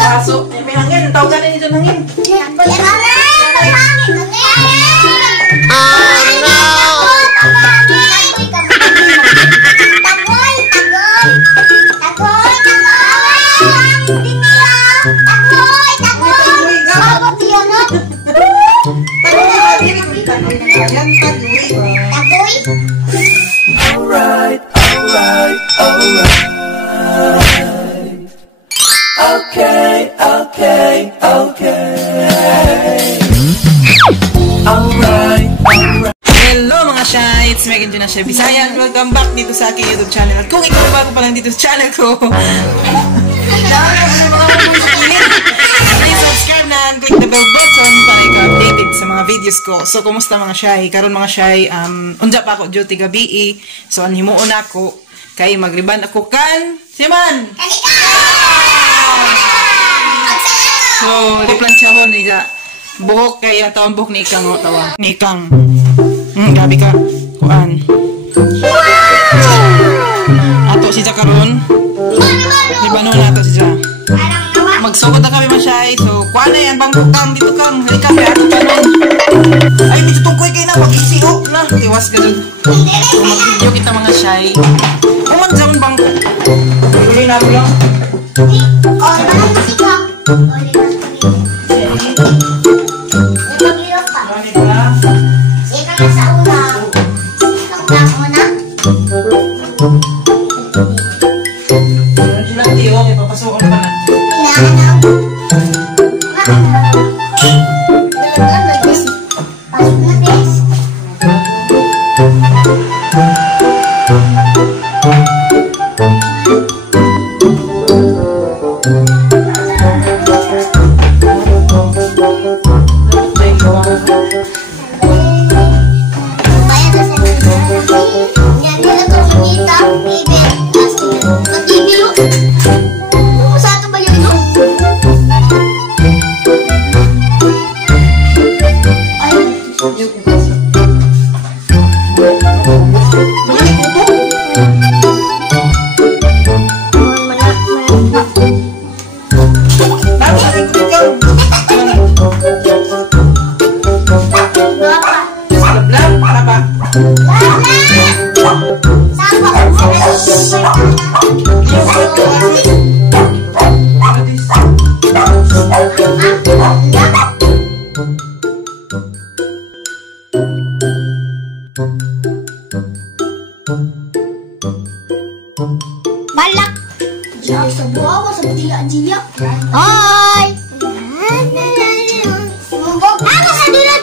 Aso, may hangin. Tawag ka na dito ng hangin. Alright, alright, alright. Okay, okay, okay. Alright, alright. Hello mga Shy! It's Megan Junasha Bisayan. Welcome back dito sa aking YouTube channel. At kung ikaw bago pa lang dito sa channel ko, please subscribe na and click the bell button para ika-updated sa mga videos ko. So, kumusta mga Shy? Karon mga Shy, unja pa ako duty gabi. So, anhimuon ako. Kay magriban ako kan Siman! So, di-planchahon niya. Buhok kaya tawang buhok ni Ikang o tawa. Ni Ikang. Gabi ka. Kuan. Ato si Jakaron. Libanon na ato si Jakaron. Magsugod na kami masyay. So, kuan na yan. Bangko Kang. Dito Kang. Halika kaya ato kanon. Ay, dito tungkoy kayo na. Mag-isiok na. Tiwas ka dun. So, mag-video kita mga Shy. Kuman dyan bangko. Tuloy na ako lang. Balak. Jangan sebuah apa seperti dia. Hai. Apa sedih dia?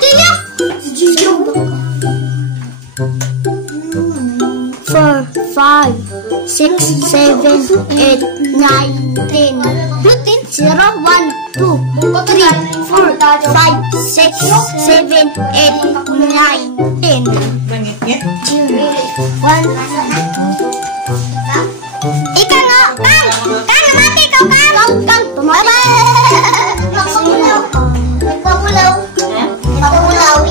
4, 5, 6, 7, 8, 9, 10. 0, 1, 2, 3, 4, 5, 6, 7, 8, 9, 10. 1, Ika nga! Kang! Kang! Namati ikaw, Kang! Kang! Bye-bye! Nagpapulaw! Nagpapulaw!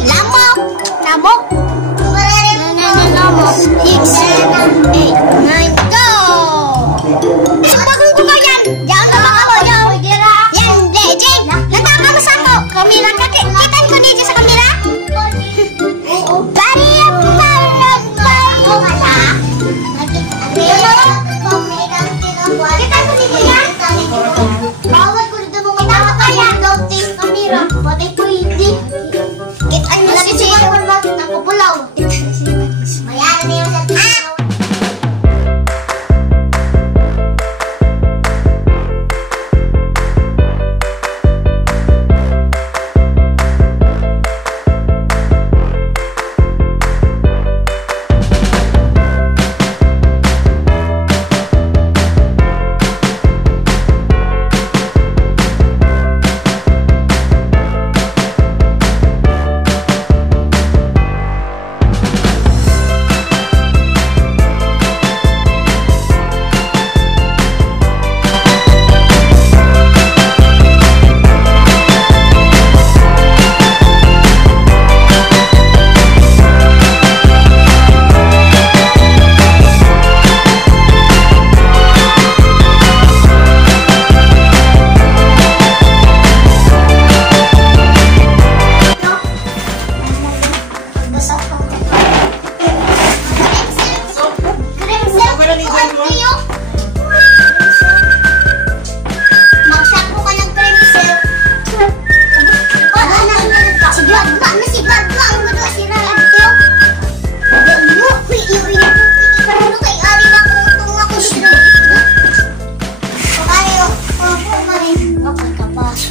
Lamok! Lamok! Lamok! 6, 7, 8, 9, go! Bagong ko ba yan? Diyan ka mga boyo! Yan, legend! Nagtaka sa ako! Kamila ka! Kitan ko dito sa kamila? Bariya! Bariya!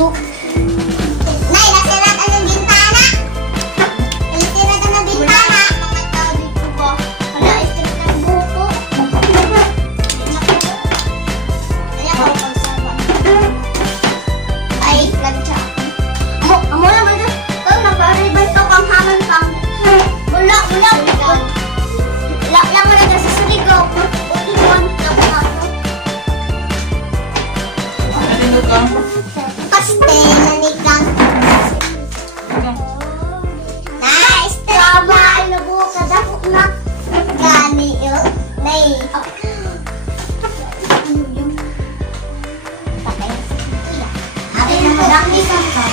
buhok. Nay, nasiratan ng bintana. Nasiratan ng bintana. Mga tao dito ba? Wala, straight ng buhok ko. Ayan ko, pagsaba. Ay, plancha. Amo naman na. Kung nagpa-ribbon to, kang haman kang. Wala. Lang mo na sa suligaw. Pastel na nikang. Nice. Tama. Ano po kadapok na. Gani yun. Nay. Ate na madami ka pa.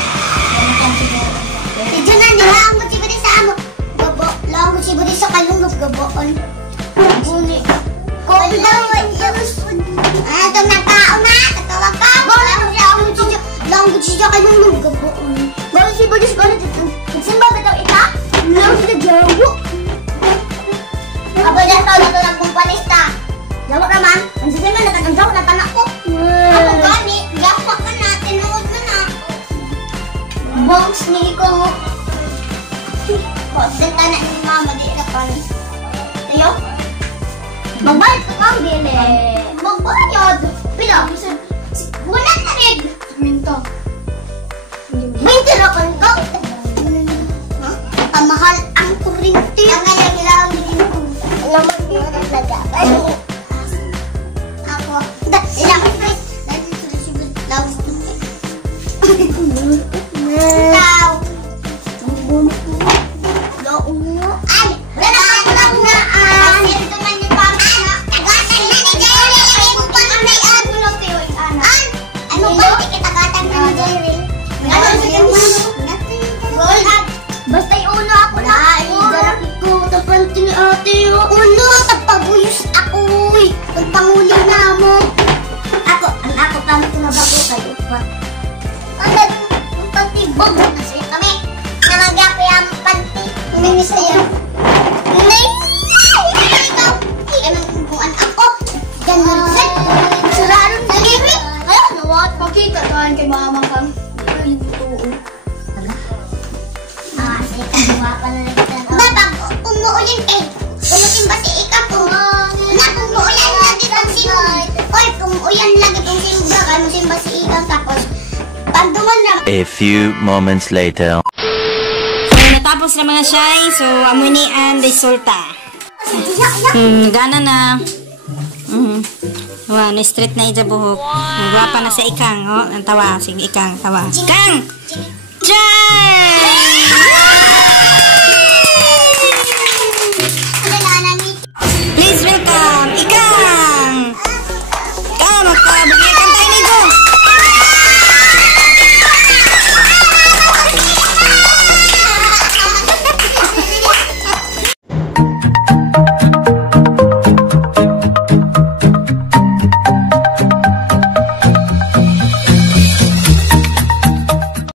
Tidyo na nila ang mutibuli sa amo. Gabo. Lang mutibuli sa kalungog gaboon. Guni. Kung daw ito na tao na. Tatawag ka. Lang siya kalungog gaboon. Gawin si Budis ko na dito. Magsimba ba daw ita? Lang sila jawo. Aba na tao na ito ng kumpanista. Jawo naman. Ang sige man natang jawo na tanak ko. Ako gani. Gapak ka na. Tinuod mo na. Box ni ko. Senta na ni mama. Di na pa. Tayo? Magbayad ka kang dili. Magbayad. Pila? Wala na rin. Minto. Minto na kan ka. Ang mahal ang kurinti. Ang ngayon ilang din ko. Alamat ko na talaga. Ako. Ilang frit. Law. Law. Ay! Wala na na. Ay! Ito man yung pamana. Tagasan na ni Jerry. Upang ang may ano tayo. Ano ba? Kita-katang na ni Jerry. Ano ba? Basta yung uno ako na. Daraki ko. Tapanti ni ate. Uno. Tapaguyos ako. Pagpanguli na mo. Ako pang tumabago kayo pa. Ang pantibog. Nasulit kami. Namagyapi ang panti. Uminis na yun. Nay! Ikaw! Anong kumpuan ako? Ganun. Suraron na Jerry. Ano what? Pakita ka kay mama kang. Babag, umuulan eh. Umutin ba si Ika po? Na kung umuulan lagi kang sinugag. Or kung umuulan lagi kang sinugag, umutin ba si Ika tapos panduman na. A few moments later. So, natapos na mga shy. So, amoy ni ang resulta. Gana na. Wow, na-straight na ija buhok. Gwapa na sa Ikang. Oh, ang tawa. Sige, Ikang, tawa. Ikang! Jai! Please welcome